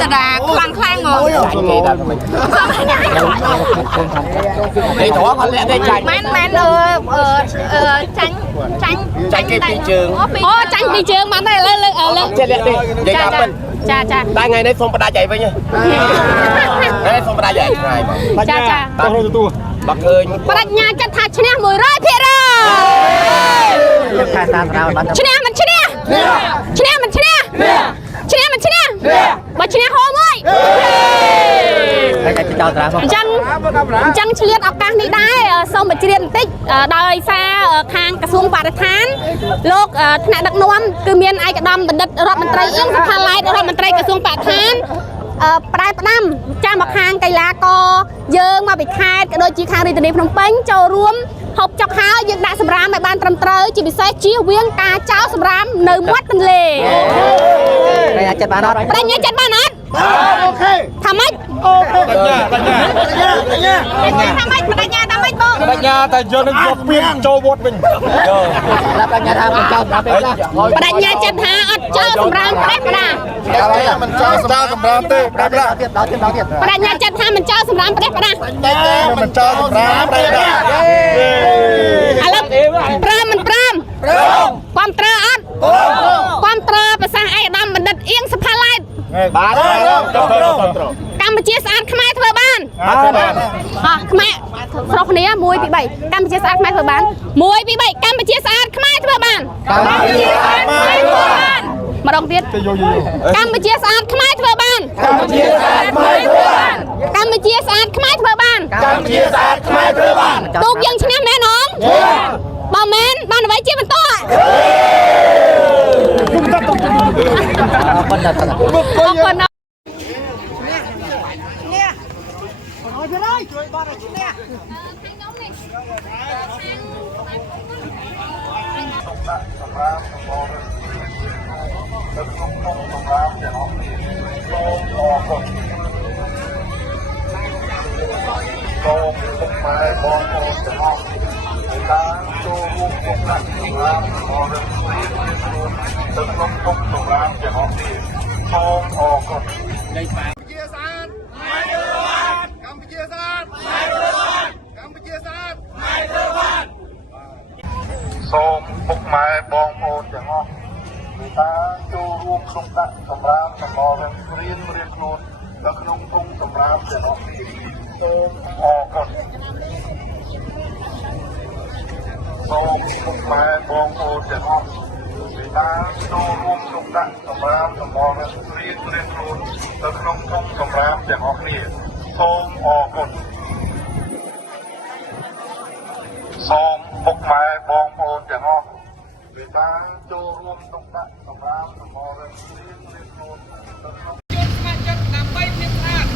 จะด่าคลั่งคลั่งเหรอไอ้ถั่วมันได้ใจแมนtranh cái trường tranh thị trường mà này lên trên liệt đi vậy cha cha tại ngày nay phong ba dạy với nhá ngày phong ba dạy ngày cha bạc ơi ba nhà chất thà chén mùi rơi phía rồi chén mình bà chén hôm ơi chân chliệt ở cang đi đai xong mà chliệt tích đời xa khang cả xuống bà thán lúc thằng đặc nôm cứ miền ai cả đâm mình đất rọt mình trai yên sắp hà lại rọt mình trai cả xuống bà thánปลายประดำจ้ามาคางไก่ลาโกเยิงมาไปคายโดยจีคางรีตนีพนมเป้งโจรวมหกจอกข้าวยังด่าสำรามในบ้านตรำเตยจีบิเซจีเวียงกาเจ้าสำรามเนื้อมัดเป็นเล่ประเด็นจัดบ้านนัดโอเคทำไมทำไมประเด็นทำไมบ้างปัญญาแต่โยนก็เปลี่ยนโจวดเป็นแล้วปัญญาทำเป็นเจ้าประเด็นจัดหาอัดเจ้าสำรามประเด็นมันเจ้าสำรามเต้ประเด็นประเด็นจัดหามันเจ้าสำรามประเด็นมันเจ้าสำรามประเด็นอะไรปรามมันปรามความตราอัดความตราภาษาไอ้ดำมันดัดเอียงสะพานไล่บ้านกัมพูชีสะอาดขมายเธอบ้านขมายสระคนนี้มวยปีใบกัมพูชีสะอาดขมายเธอบ้านมวยปีใบกัมพูชีสะอาดขมายเธอบ้านมาลองเทียดกัมพูชีสะอาดขมายเธอบ้านกัมพูชีสะอาดขมายเธอบ้านตุกยังชนะแม่น้องบ่แม่นบ้านไว้เจี๊ยบมันโตคนนะសូមពុកម៉ែបងប្អូនទាំងអស់មេត្តាចូលរួមសុំដាក់សម្រាប់សម្បល់រៀនខ្លួននៅក្នុងធុងសម្រាប់ទាំងអស់នេះសូមអរគុណសូមពុកម៉ែបងប្អូនទាំងអស់មេត្តាចូលរួមសុំដាក់សម្រាប់សម្បល់រៀនខ្លួននៅក្នុងធុងសម្រាប់ទាំងអស់នេះសូមអរគុណសូមពុកម៉ែបងប្អូនទាំងអស់មេត្តាចូលរួមទុកដាក់សម្រាប់សម្បល់រៀនខ្លួនទៅក្នុងជនស្ម័គ្រចិត្តដើម្បីភាពស្អាត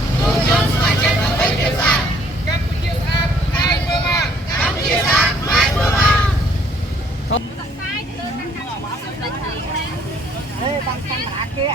ជនស្ម័គ្រចិត្តដើម្បីភាពស្អាតកម្ពុជាស្អាតខ្មែរធ្វើបានកម្ពុជាស្អាតខ្មែរធ្វើបានតាំងកាមេរ៉ាគេ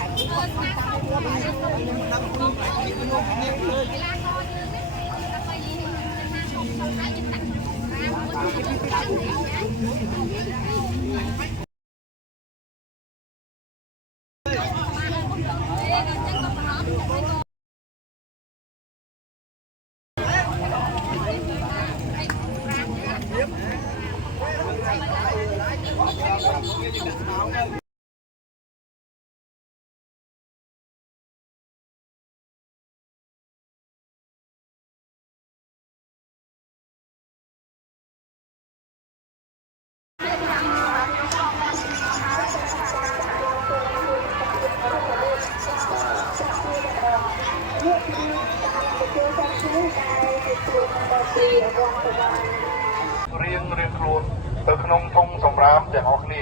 រៀងខ្លួនទៅក្នុងធុងសម្រាប់ទាំងអស់គ្នា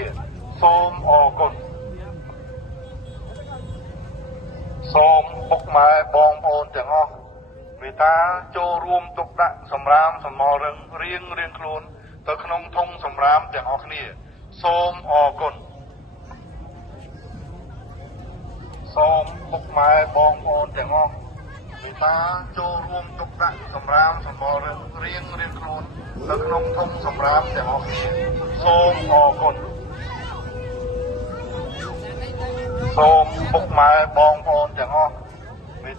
សូមអរគុណសូមពុកម៉ែបងប្អូនទាំងអស់មេត្តាចូលរួមទុកដាក់សម្រាប់សម្បល់រៀងខ្លួនទៅក្នុងធុងសម្រាប់ទាំងអស់គ្នាសូមអរគុណសូមពុកម៉ែបងប្អូនទាំងអស់មេត្តាចូលរួមទុកដាក់សម្រាប់សម្បល់រៀងខ្លួននៅក្នុងធុងសម្រាប់ទាំងអស់គ្នាសូមអរគុណសូមពុកម៉ែបងប្អូនទាំងអស់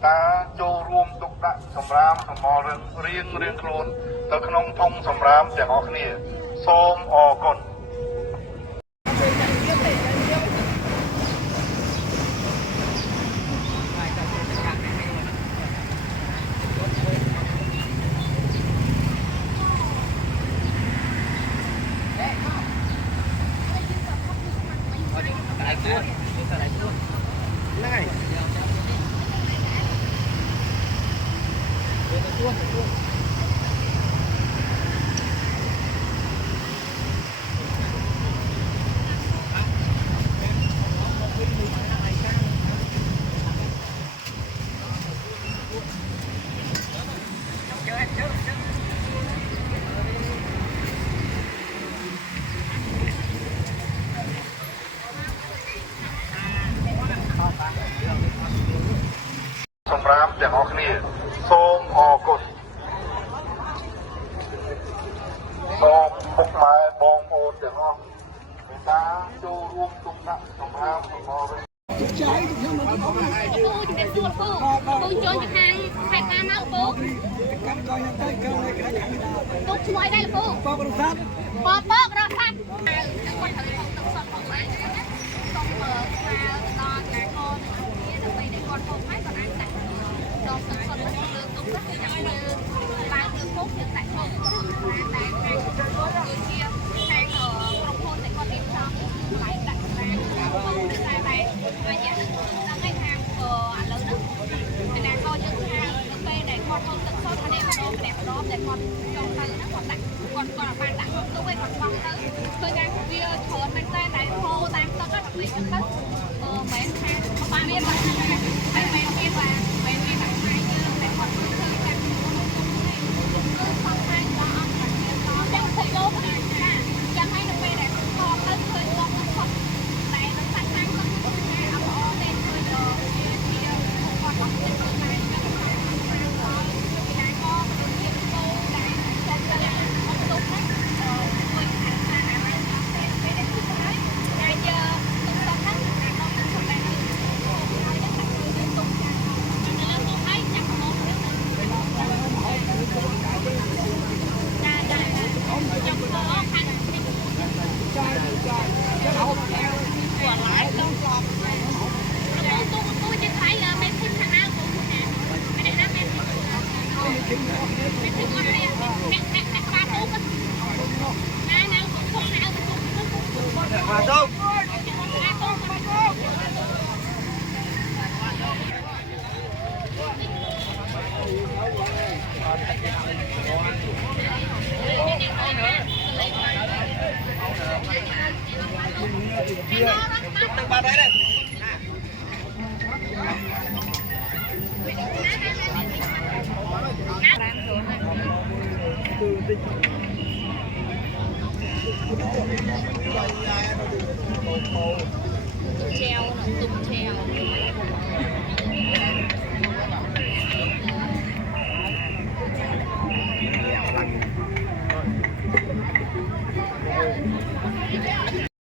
តាចូលរួមទុកដាក់សម្រាមសមររៀងខ្លួនទៅក្នុងធុងសម្រាមទាំងអស់គ្នាសូមអរគុណ សម្រាប់ទាំងអស់គ្នាសូមអរគុណសូមពុកម៉ែបងប្អូនទាំងអស់មេត្តាចូលរួមទុកដាក់សម្រាប់សមរៈ ពូជំរាបសួរពូចូលទៅខាងខេត្តណាមកពូពូឈ្មោះអីដែរពូពករសាត់ពករសាត់គាត់ត្រូវទឹកសុទ្ធផងដែរសូមស្វាដល់តែកូនគ្នាដើម្បីឲ្យគាត់ផងហើយគាត់អាចដាក់ដល់ទឹកសុទ្ធទៅលើទុកទៅយ៉ាងលើឡើងលើពុកយើងដាក់ចូលតែខាងគឺជាខាងក្រុមហ៊ុនដែលគាត់រៀបចំកន្លែងដាក់ស្រាតែរយៈនឹងឲ្យខាងឥឡូវហ្នឹងតែណាក៏យើងថានៅពេលដែលគាត់ហូបទឹកសុទ្ធម្នាក់ម្ដងដែលគាត់ចង់ទៅហ្នឹងគាត់ដាក់គាត់បានដាក់ទុកឯងគាត់បង់ទៅឃើញថាវាច្រើនមែនតើតែហូរតាមទឹកហ្នឹងដើម្បីចឹងទៅមិនថាបានមានតែមិនមានថាមិនមានតែថ្ងៃយើងតែគាត់ឃើញថាគឺសំខាន់ដល់អត់តែតែឃើញលោកណាចាំឲ្យនៅពេលដែលគាត់ទៅឃើញលោកហ្នឹងគាត់តែនឹងសាច់ខាងគាត់ថាអត់ល្អទេឃើញលោកវាគាត់អត់ទៅទៅតែតែក៏ដូចជាគោដែលចូលទៅយ៉ាងអត់ទុកហ្នឹងជួយខាងខាងអាហារពេលដែលគឺហើយតែយកទុកទៅហ្នឹងអានោះទៅសម្រាប់ហើយដល់តែយើងទុកចានៅលើទុកហើយចាំមកទៅចាចាំទៅអស់ខាងtôi chỉ thấy là mấy phim thằng nào cũng nè mấy này nó mấy phim qua đây nè ba tú cái nào cũng không nào cũng ba đấy đây treo nó tung treo